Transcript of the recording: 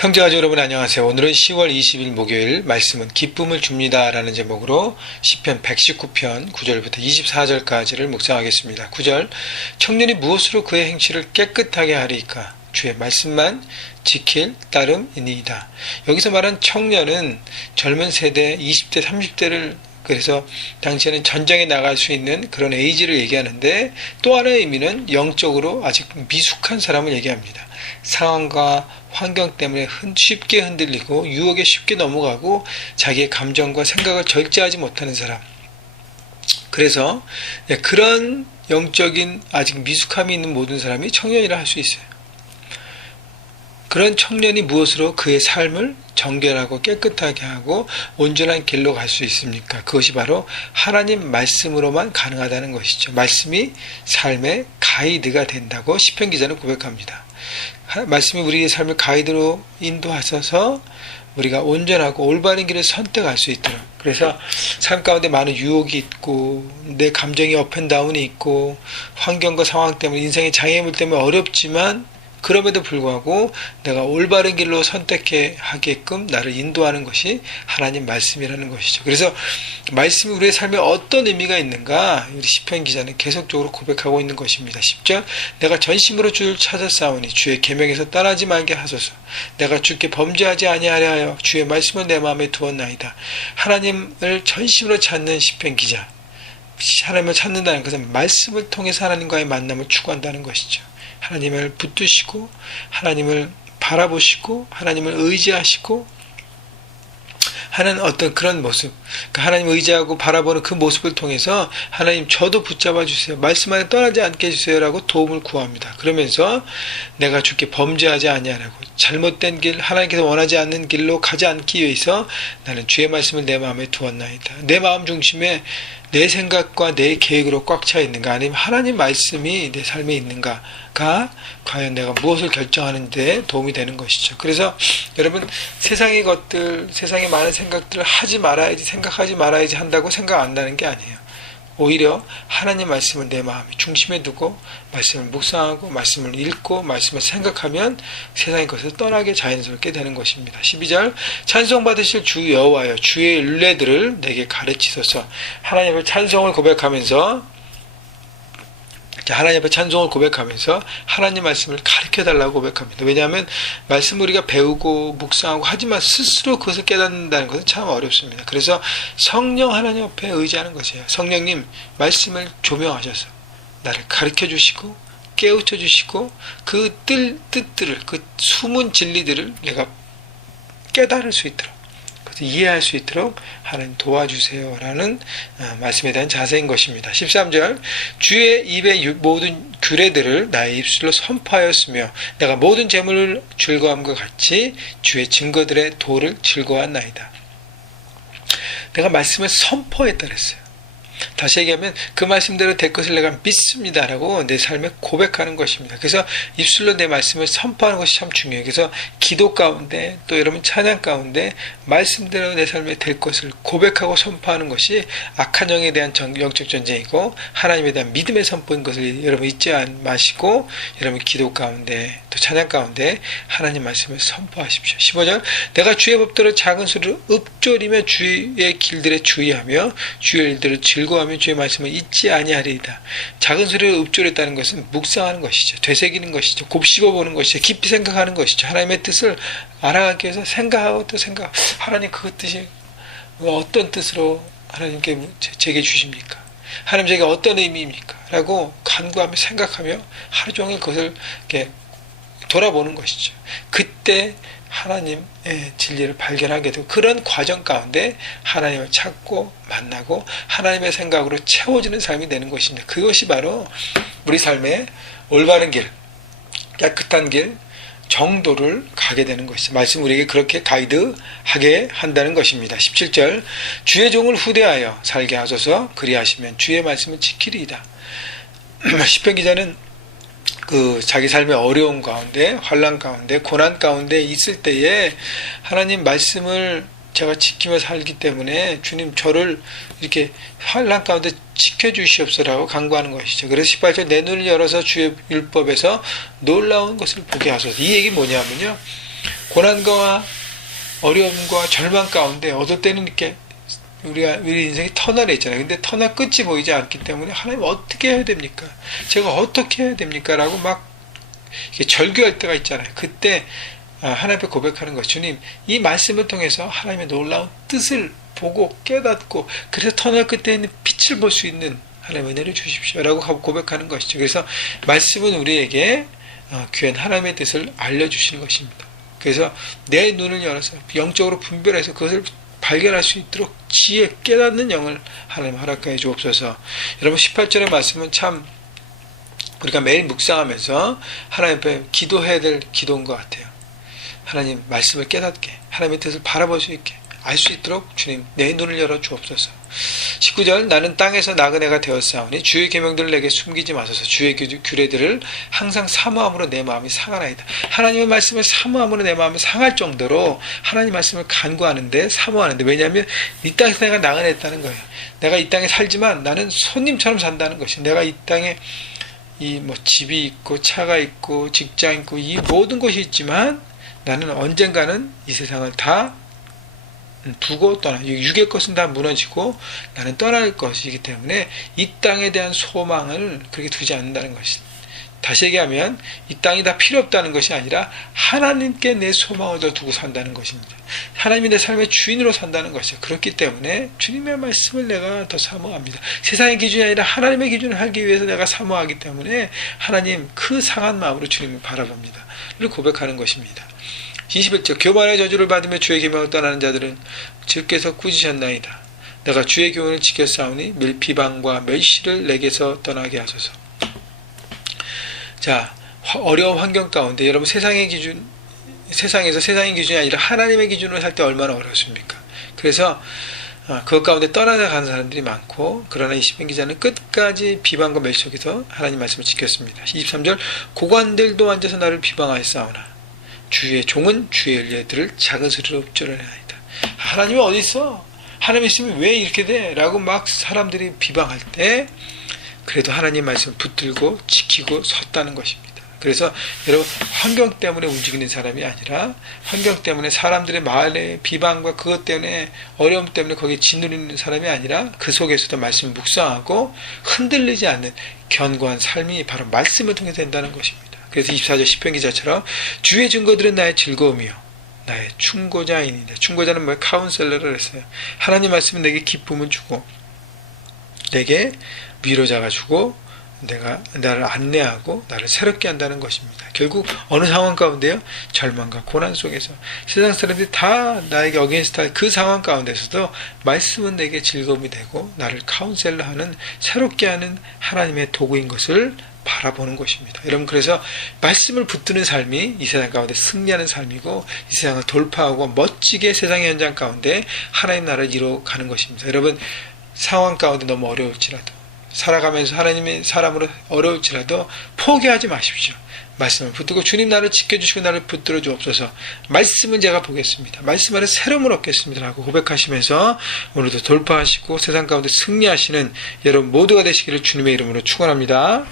형제가족 여러분 안녕하세요. 오늘은 10월 20일 목요일 말씀은 기쁨을 줍니다 라는 제목으로 시편 119편 9절부터 24절까지를 묵상하겠습니다. 9절 청년이 무엇으로 그의 행실을 깨끗하게 하리이까 주의 말씀만 지킬 따름이니이다. 여기서 말한 청년은 젊은 세대 20대 30대를 그래서 당시에는 전쟁에 나갈 수 있는 그런 에이지를 얘기하는데 또 하나의 의미는 영적으로 아직 미숙한 사람을 얘기합니다. 상황과 환경 때문에 쉽게 흔들리고 유혹에 쉽게 넘어가고 자기의 감정과 생각을 절제하지 못하는 사람. 그래서 그런 영적인 아직 미숙함이 있는 모든 사람이 청년이라 할 수 있어요. 그런 청년이 무엇으로 그의 삶을 정결하고 깨끗하게 하고 온전한 길로 갈 수 있습니까? 그것이 바로 하나님 말씀으로만 가능하다는 것이죠. 말씀이 삶의 가이드가 된다고 시편 기자는 고백합니다. 말씀이 우리의 삶을 가이드로 인도하셔서 우리가 온전하고 올바른 길을 선택할 수 있도록. 그래서 삶 가운데 많은 유혹이 있고 내 감정이 업앤다운이 있고 환경과 상황 때문에 인생의 장애물 때문에 어렵지만 그럼에도 불구하고 내가 올바른 길로 선택해 하게끔 나를 인도하는 것이 하나님 말씀이라는 것이죠. 그래서 말씀이 우리의 삶에 어떤 의미가 있는가 우리 시편 기자는 계속적으로 고백하고 있는 것입니다. 10절 내가 전심으로 주를 찾아 싸우니 주의 계명에서 떠나지 말게 하소서. 내가 주께 범죄하지 아니하려 하여 주의 말씀을 내 마음에 두었나이다. 하나님을 전심으로 찾는 시편 기자, 하나님을 찾는다는 것은 말씀을 통해서 하나님과의 만남을 추구한다는 것이죠. 하나님을 붙드시고 하나님을 바라보시고 하나님을 의지하시고 하는 어떤 그런 모습, 하나님을 의지하고 바라보는 그 모습을 통해서 하나님 저도 붙잡아 주세요, 말씀 안에 떠나지 않게 해주세요 라고 도움을 구합니다. 그러면서 내가 주께 범죄하지 아니하라고 잘못된 길, 하나님께서 원하지 않는 길로 가지 않기 위해서 나는 주의 말씀을 내 마음에 두었나이다. 내 마음 중심에 내 생각과 내 계획으로 꽉 차 있는가, 아니면 하나님 말씀이 내 삶에 있는가가 과연 내가 무엇을 결정하는 데 도움이 되는 것이죠. 그래서 여러분 세상의 것들, 세상의 많은 생각들을 하지 말아야지, 생각하지 말아야지 한다고 생각 안 한다는 게 아니에요. 오히려 하나님 말씀을 내 마음의 중심에 두고 말씀을 묵상하고 말씀을 읽고 말씀을 생각하면 세상의 것을 떠나게 자연스럽게 되는 것입니다. 12절 찬송받으실 주 여호와여 주의 율례들을 내게 가르치소서. 하나님 앞에 찬송을 고백하면서 하나님 말씀을 가르쳐달라고 고백합니다. 왜냐하면 말씀을 우리가 배우고 묵상하고 하지만 스스로 그것을 깨닫는다는 것은 참 어렵습니다. 그래서 성령 하나님 앞에 의지하는 것이에요. 성령님 말씀을 조명하셔서 나를 가르쳐 주시고 깨우쳐 주시고 그 뜻들을, 그 숨은 진리들을 내가 깨달을 수 있도록, 이해할 수 있도록 하나님 도와주세요 라는 말씀에 대한 자세인 것입니다. 13절 주의 입의 모든 규례들을 나의 입술로 선포하였으며 내가 모든 재물을 즐거움과 같이 주의 증거들의 도를 즐거워하나이다. 내가 말씀을 선포했다 그랬어요. 다시 얘기하면 그 말씀대로 될 것을 내가 믿습니다 라고 내 삶에 고백하는 것입니다. 그래서 입술로 내 말씀을 선포하는 것이 참 중요해요. 그래서 기도 가운데 또 여러분 찬양 가운데 말씀대로 내 삶에 될 것을 고백하고 선포하는 것이 악한 영에 대한 영적 전쟁이고 하나님에 대한 믿음의 선포인 것을 여러분 잊지 마시고 여러분 기도 가운데 또 찬양 가운데 하나님 말씀을 선포하십시오. 15절 내가 주의 법도를 작은 소리로 읊조리며 주의 길들에 주의하며 주의 일들을 즐거워하며 주의 말씀을 잊지 아니하리이다. 작은 소리로 읊조렸다는 것은 묵상하는 것이죠. 되새기는 것이죠. 곱씹어보는 것이죠. 깊이 생각하는 것이죠. 하나님의 뜻을 알아가기 위해서 생각하고 또 생각, 하나님 그 뜻이 어떤 뜻으로 하나님께 제게 주십니까? 하나님 제게 어떤 의미입니까? 라고 간구하며 생각하며 하루 종일 그것을 이렇게 돌아보는 것이죠. 그때 하나님의 진리를 발견하게 되고 그런 과정 가운데 하나님을 찾고 만나고 하나님의 생각으로 채워지는 삶이 되는 것입니다. 그것이 바로 우리 삶의 올바른 길, 깨끗한 길, 정도를 가게 되는 것이죠. 말씀 우리에게 그렇게 가이드하게 한다는 것입니다. 17절 주의 종을 후대하여 살게 하소서. 그리하시면 주의 말씀을 지키리이다. 시편 기자는 그 자기 삶의 어려움 가운데, 환난 가운데, 고난 가운데 있을 때에 하나님 말씀을 제가 지키며 살기 때문에 주님 저를 이렇게 환난 가운데 지켜주시옵소서라고 간구하는 것이죠. 그래서 18절 내 눈을 열어서 주의 율법에서 놀라운 것을 보게 하소서. 이 얘기 뭐냐면요, 고난과 어려움과 절망 가운데 어떨 때는 이렇게 우리 인생이 터널에 있잖아요. 근데 터널 끝이 보이지 않기 때문에 하나님 어떻게 해야 됩니까? 제가 어떻게 해야 됩니까? 라고 막 이렇게 절규할 때가 있잖아요. 그때 하나님 앞에 고백하는 것. 주님, 이 말씀을 통해서 하나님의 놀라운 뜻을 보고 깨닫고 그래서 터널 끝에 있는 빛을 볼 수 있는 하나님의 은혜를 주십시오. 라고 고백하는 것이죠. 그래서 말씀은 우리에게 귀한 하나님의 뜻을 알려주시는 것입니다. 그래서 내 눈을 열어서 영적으로 분별해서 그것을 발견할 수 있도록 지혜, 깨닫는 영을 하나님 허락하여 주옵소서. 여러분 18절의 말씀은 참 우리가 매일 묵상하면서 하나님 앞에 기도해야 될 기도인 것 같아요. 하나님 말씀을 깨닫게, 하나님의 뜻을 바라볼 수 있게, 알 수 있도록 주님 내 눈을 열어 주옵소서. 19절 나는 땅에서 나그네가 되었사오니 주의 계명들을 내게 숨기지 마소서. 주의 규례들을 항상 사모함으로 내 마음이 상하나이다. 하나님의 말씀을 사모함으로 내 마음이 상할 정도로 하나님 말씀을 간구하는데 사모하는데, 왜냐하면 이 땅에서 내가 나그네였다는 거예요. 내가 이 땅에 살지만 나는 손님처럼 산다는 것이, 내가 이 땅에 이 집이 있고 차가 있고 직장 있고 이 모든 것이 있지만 나는 언젠가는 이 세상을 다 두고 떠나, 육의 것은 다 무너지고 나는 떠날 것이기 때문에 이 땅에 대한 소망을 그렇게 두지 않는다는 것이, 다시 얘기하면 이 땅이 다 필요 없다는 것이 아니라 하나님께 내 소망을 더 두고 산다는 것입니다. 하나님이 내 삶의 주인으로 산다는 것이죠. 그렇기 때문에 주님의 말씀을 내가 더 사모합니다. 세상의 기준이 아니라 하나님의 기준을 하기 위해서 내가 사모하기 때문에 하나님 그 상한 마음으로 주님을 바라봅니다. 를 고백하는 것입니다. 21절 교만의 저주를 받으며 주의 계명을 떠나는 자들은 주께서 꾸짖으셨나이다. 내가 주의 교훈을 지켰사오니 비방과 멸시를 내게서 떠나게 하소서. 자, 어려운 환경 가운데 여러분 세상의 기준, 세상에서 세상의 기준이 아니라 하나님의 기준으로 살 때 얼마나 어렵습니까? 그래서 그것 가운데 떠나가는 사람들이 많고, 그러나 20편 기자는 끝까지 비방과 멸시 속에서 하나님 말씀을 지켰습니다. 23절 고관들도 앉아서 나를 비방하였사오나 주의 종은 주의 의뢰들을 작은 소리로 읊조려내나이다. 하나님이 어디 있어? 하나님 있으면 왜 이렇게 돼? 라고 막 사람들이 비방할 때 그래도 하나님 말씀을 붙들고 지키고 섰다는 것입니다. 그래서 여러분 환경 때문에 움직이는 사람이 아니라 환경 때문에 사람들의 말의 비방과 그것 때문에 어려움 때문에 거기에 짓누리는 사람이 아니라 그 속에서도 말씀을 묵상하고 흔들리지 않는 견고한 삶이 바로 말씀을 통해 된다는 것입니다. 그래서 24절 시편 기자처럼 주의 증거들은 나의 즐거움이요 나의 충고자이니이다. 충고자는 뭐예요? 카운셀러를 했어요. 하나님 말씀은 내게 기쁨을 주고 내게 위로자가 주고 내가 나를 안내하고 나를 새롭게 한다는 것입니다. 결국 어느 상황 가운데요? 절망과 고난 속에서 세상 사람들이 다 나에게 어게인스트할 그 상황 가운데서도 말씀은 내게 즐거움이 되고 나를 카운셀러하는, 새롭게 하는 하나님의 도구인 것을 바라보는 것입니다. 여러분 그래서 말씀을 붙드는 삶이 이 세상 가운데 승리하는 삶이고 이 세상을 돌파하고 멋지게 세상의 현장 가운데 하나님 나라를 이루어가는 것입니다. 여러분 상황 가운데 너무 어려울지라도 살아가면서 하나님의 사람으로 어려울지라도 포기하지 마십시오. 말씀을 붙들고 주님 나를 지켜주시고 나를 붙들어 주옵소서. 말씀은 제가 보겠습니다. 말씀 안에 새로움을 얻겠습니다 라고 고백하시면서 오늘도 돌파하시고 세상 가운데 승리하시는 여러분 모두가 되시기를 주님의 이름으로 축원합니다.